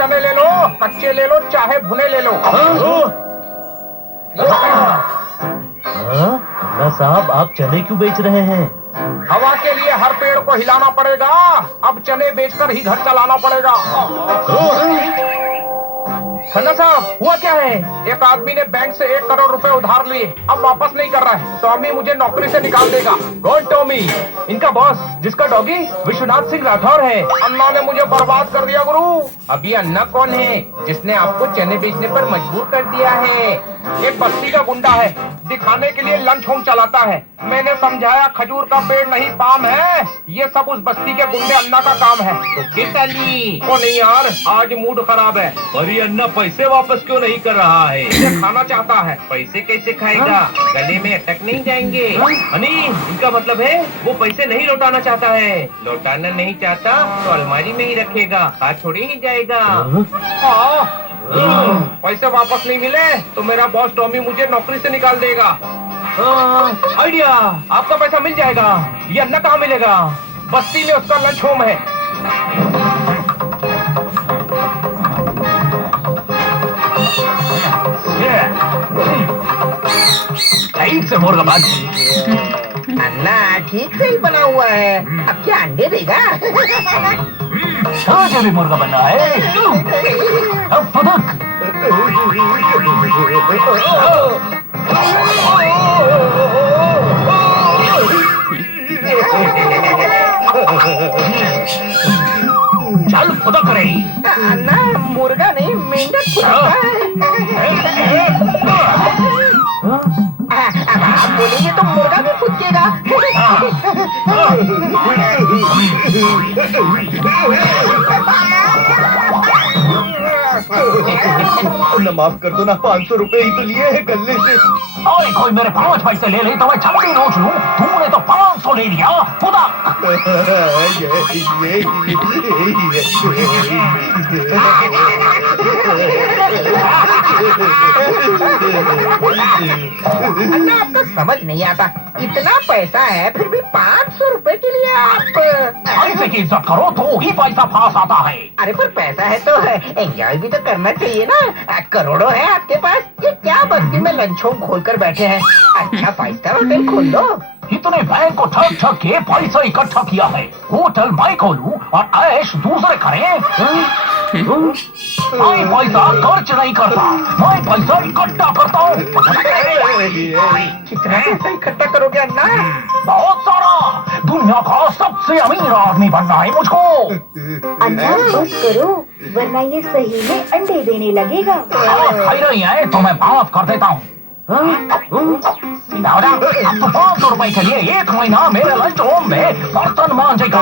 चने ले लो, कच्चे ले लो चाहे भुने ले लो। अन्ना साहब, आप चने क्यों बेच रहे हैं? हवा के लिए हर पेड़ को हिलाना पड़ेगा, अब चने बेचकर ही घर चलाना पड़ेगा। खन्ना साहब, हुआ क्या है? एक आदमी ने बैंक से 1 करोड़ रुपए उधार लिए, अब वापस नहीं कर रहा है। टॉमी मुझे नौकरी से निकाल देगा। कौन टॉमी? इनका बॉस, जिसका डॉगी विश्वनाथ सिंह राठौर है। अन्ना ने मुझे बर्बाद कर दिया गुरु। अभी अन्ना कौन है जिसने आपको चने बेचने पर मजबूर कर दिया है? एक बस्ती का गुंडा है, दिखाने के लिए लंच होम चलाता है। मैंने समझाया खजूर का पेड़ नहीं पाम है, ये सब उस बस्ती के गुंडे अन्ना का काम है। तो किस अली? ओ नहीं यार, आज मूड खराब है। अरे अन्ना पैसे वापस क्यों नहीं कर रहा है? ये खाना चाहता है। पैसे कैसे खाएगा? गले में अटक नहीं जाएंगे? हनी, इनका मतलब है वो पैसे नहीं लौटाना चाहता है। लौटाना नहीं चाहता तो अलमारी में ही रखेगा, हाथ छोड़ ही जाएगा। पैसे वापस नहीं मिले तो मेरा बॉस टॉमी मुझे नौकरी से निकाल देगा। आइडिया, आपका पैसा मिल जाएगा। ये अन्ना कहाँ मिलेगा? बस्ती में उसका लंच होम है। ठीक से मुर्गाबाद। अन्ना ठीक से ही बना हुआ है, अब क्या अंडे देगा? मुझे भी मुर्गा बनना है। अब फुदक। चल फुदक रही। अन्ना मुर्गा नहीं मेंढक फुदकता है। अब आप बोलेंगे तो मुर्गा भी फुदकेगा। माफ कर दो ना, 500 रुपए ही तो लिए हैं गले से। और कोई मेरे 5 पैसे ले ले तो मैं 26 नोट लूं। तूने तो 500 ले लिया। खुदा अन्ना आपको समझ नहीं आता, इतना पैसा है फिर भी 500 रुपए के लिए आप पैसे की इज्जत करो तो ही पैसा पास आता है। अरे पर पैसा है तो एंजॉय भी तो करना चाहिए ना। करोड़ों है आपके पास, ये क्या बस्ती में लंच होम खोल कर बैठे हैं? अच्छा 5 स्टार होटल खोल लो। इतने बैंक को ठग ठग के पैसा इकट्ठा किया है। होटल मैं खोलूं और ऐश दूसरे करें। मैं पैसा खर्च नहीं करता, मैं पैसा इकट्ठा करता हूँ। कितना पैसा इकट्ठा करोगे अन्ना? बहुत सारा। दुनिया का सबसे अमीर आदमी बनना है मुझको। अन्ना बस करो, वरना ये सही में अंडे देने लगेगा। खाई रही है तो मैं माफ कर देता हूँ। अब तो 500 रुपए के लिए 1 महीना मेरे लंच होम में बर्तन मांजेगा।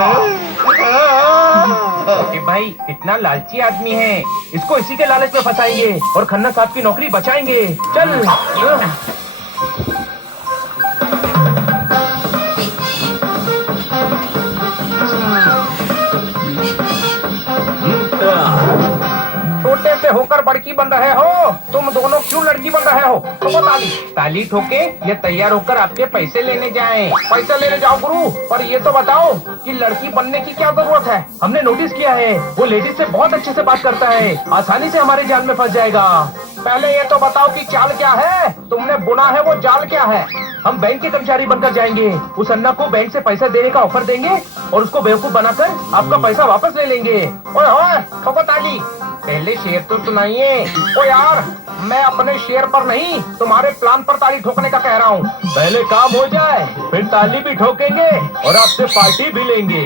भाई इतना लालची आदमी है, इसको इसी के लालच में फंसाएंगे और खन्ना साहब की नौकरी बचाएंगे। चल। छोटे से होकर बड़की बन रहे हो, तुम दोनों क्यों लड़की बन रहे हो? ठोको ताली। ताली ठोके ये तैयार होकर आपके पैसे लेने जाएं। पैसे लेने जाओ गुरु, पर ये तो बताओ कि लड़की बनने की क्या जरूरत है? हमने नोटिस किया है वो लेडीज से बहुत अच्छे से बात करता है, आसानी से हमारे जाल में फंस जाएगा। पहले ये तो बताओ कि चाल क्या है? तुमने बुना है वो जाल क्या है? हम बैंक के कर्मचारी बनकर जाएंगे, उस अन्ना को बैंक से पैसा देने का ऑफर देंगे और उसको बेवकूफ बनाकर आपका पैसा वापस ले लेंगे। ओए ओए, ठोको ताली। पहले शेर तो सुनाइए। ओ यार, मैं अपने शेर पर नहीं तुम्हारे प्लान पर ताली ठोकने का कह रहा हूँ। पहले काम हो जाए फिर ताली भी ठोकेंगे और आपसे पार्टी भी लेंगे।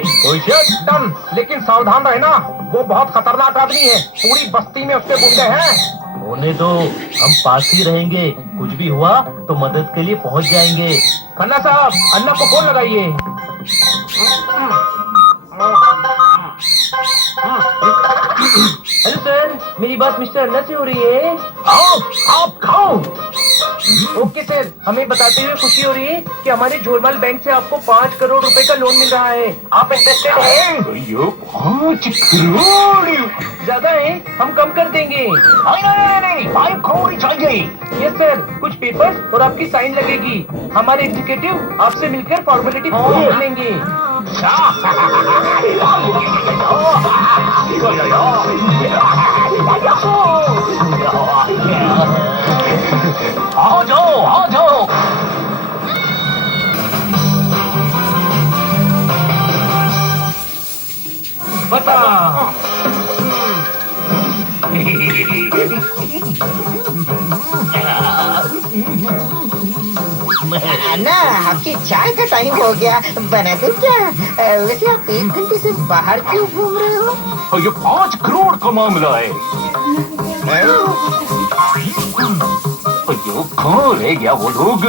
डन। लेकिन सावधान रहना, वो बहुत खतरनाक आदमी है, पूरी बस्ती में उसके गुंडे हैं। होने दो, हम पास ही रहेंगे। कुछ भी हुआ तो मदद के लिए पहुंच जाएंगे। खन्ना साहब, अन्ना को फोन लगाइए। हेलो सर, मेरी बात मिस्टर अन्ना से हो रही है? आप खाओ। ओके सर, हमें बताते हुए खुशी हो रही है कि हमारे झोलमाल बैंक से आपको 5 करोड़ रुपए का लोन मिल रहा है। आप इंटरेस्टेड हैं? ये 5 करोड़ ज्यादा है, हम कम कर देंगे। नहीं, 5 करोड़ ही चाहिए। यस सर, कुछ पेपर्स और आपकी साइन लगेगी। हमारे एग्जीक्यूटिव आपसे मिलकर फॉर्मेलिटी पूरी कर लेंगे। आ जाओ, आ जाओ। बता। अन्ना, आपकी चाय का टाइम हो गया। बना दूं क्या? वैसे आप 1 घंटे से बाहर क्यों घूम रहे हो? ये 5 करोड़ का मामला है। ये कहाँ रह गया वो लोग?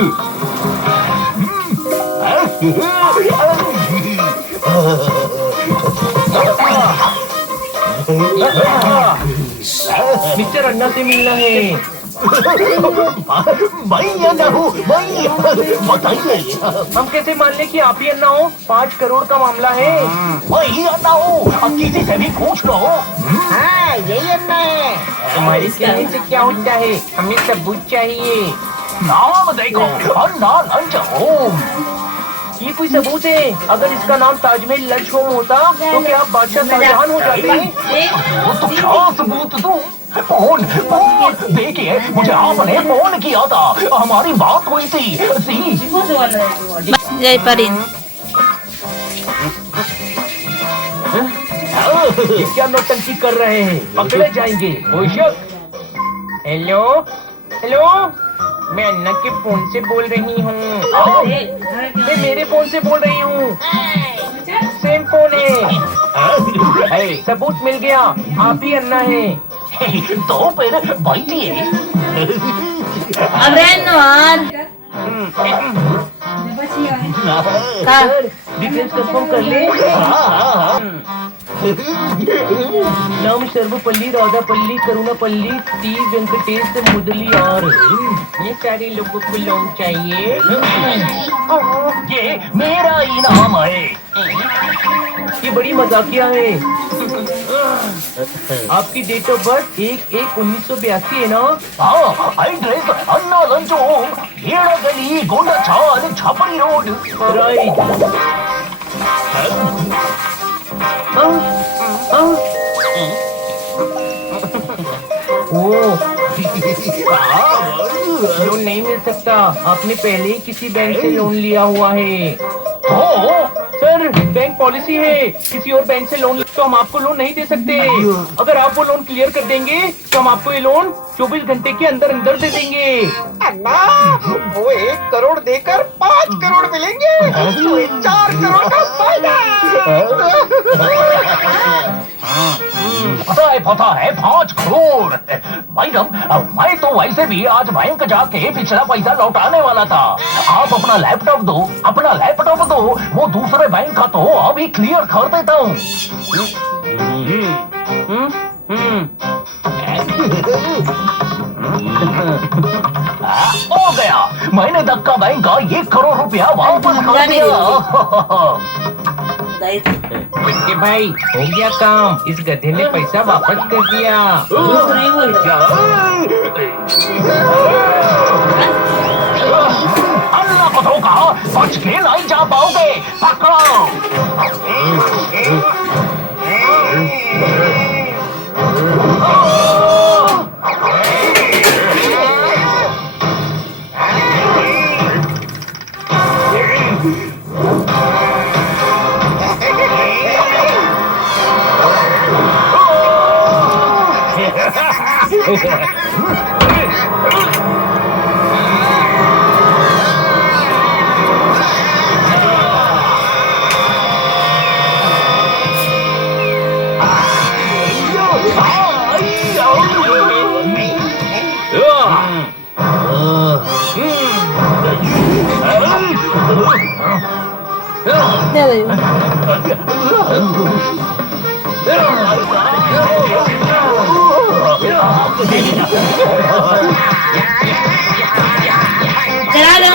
मिस्टर अन्ना से मिलना है। मैं अन्ना हूँ, मैं बताइए। हम कैसे मान ले कि आप ही अन्ना हो? 5 करोड़ का मामला है। मैं ही अन्ना हूँ, अब किसी से भी पूछ लो। हाँ, यही अन्ना है। हमारी कहने से क्या होता है? हमें सबूत चाहिए। नाम देखो, अन्ना लंच होम। ये कोई सबूत है? अगर इसका नाम ताजमहल लंच होम होता तो क्या आप बादशाह शाहजहान हो जाते? वो तो क्या सबूत दूं? फोन देखिए, मुझे आपने फोन किया था, हमारी बात हुई थी। जय परिन। ये क्या नौटंकी कर रहे हैं? पकड़े जाएंगे। कोई शक? हेलो हेलो, मैं अन्ना के फोन से बोल रही हूँ। मैं मेरे फोन से बोल रही हूँ। सेम फोन है। सबूत मिल गया, आप ही अन्ना है। तो फिर बैठिए। अब रहने यार। का सर, डिटेल्स कंफर्म कर ले। नाम सर्वपल्ली, राधापल्ली, करुणापल्ली, टी वेंकटेश मुदलियार। ये सारे लोगों को लोन चाहिए। ये मेरा इनाम है। ये बड़ी मजाकिया है। आपकी डेट ऑफ बर्थ 1/1/1982 है ना? हाँ, एड्रेस अन्ना लंच होम, येड़ा गली, गोंडा छाल, छापड़ी रोड। राइट। लोन नहीं मिल सकता, आपने पहले ही किसी बैंक से लोन लिया हुआ है। तो सर, बैंक पॉलिसी है, किसी और बैंक से लोन तो हम आपको लोन नहीं दे सकते। अगर आप वो लोन क्लियर कर देंगे तो हम आपको ये लोन 24 घंटे के अंदर अंदर दे देंगे। अन्ना, वो 1 करोड़ देकर 5 करोड़ मिलेंगे। तो 4 करोड़ का फायदा। पता है 5 करोड़। मैडम, मैं तो वैसे भी आज बैंक जाके पिछला पैसा लौटाने वाला था। आप अपना लैपटॉप दो, अपना लैपटॉप दो, वो दूसरे बैंक का तो अभी क्लियर कर देता हूँ। हो गया, मैंने धक्का बैंक का 1 करोड़ रुपया वापस कर दिया। बच्चे भाई, हो गया काम। इस गधे ने पैसा वापस कर दिया। अन्ना को धोखा, बच के नहीं जा पाओगे। पकड़ो। दे दे। चला लो।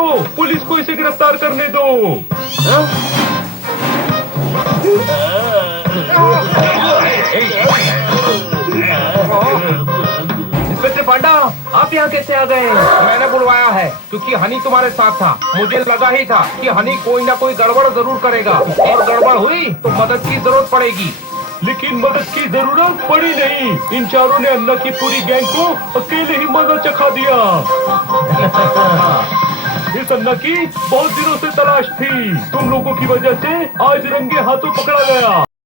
दो, पुलिस को इसे गिरफ्तार करने दो। इंस्पेक्टर पांडा, आप यहाँ कैसे आ गए? मैंने बुलवाया है क्योंकि हनी तुम्हारे साथ था। मुझे लगा ही था कि हनी कोई ना कोई गड़बड़ जरूर करेगा और गड़बड़ हुई तो मदद की जरूरत पड़ेगी। लेकिन मदद की जरूरत पड़ी नहीं। इन चारों ने अन्ना की पूरी गैंग को अकेले ही मजा चखा दिया। इस अन्ना की बहुत दिनों से तलाश थी। तुम लोगों की वजह से आज रंगे हाथों पकड़ा गया।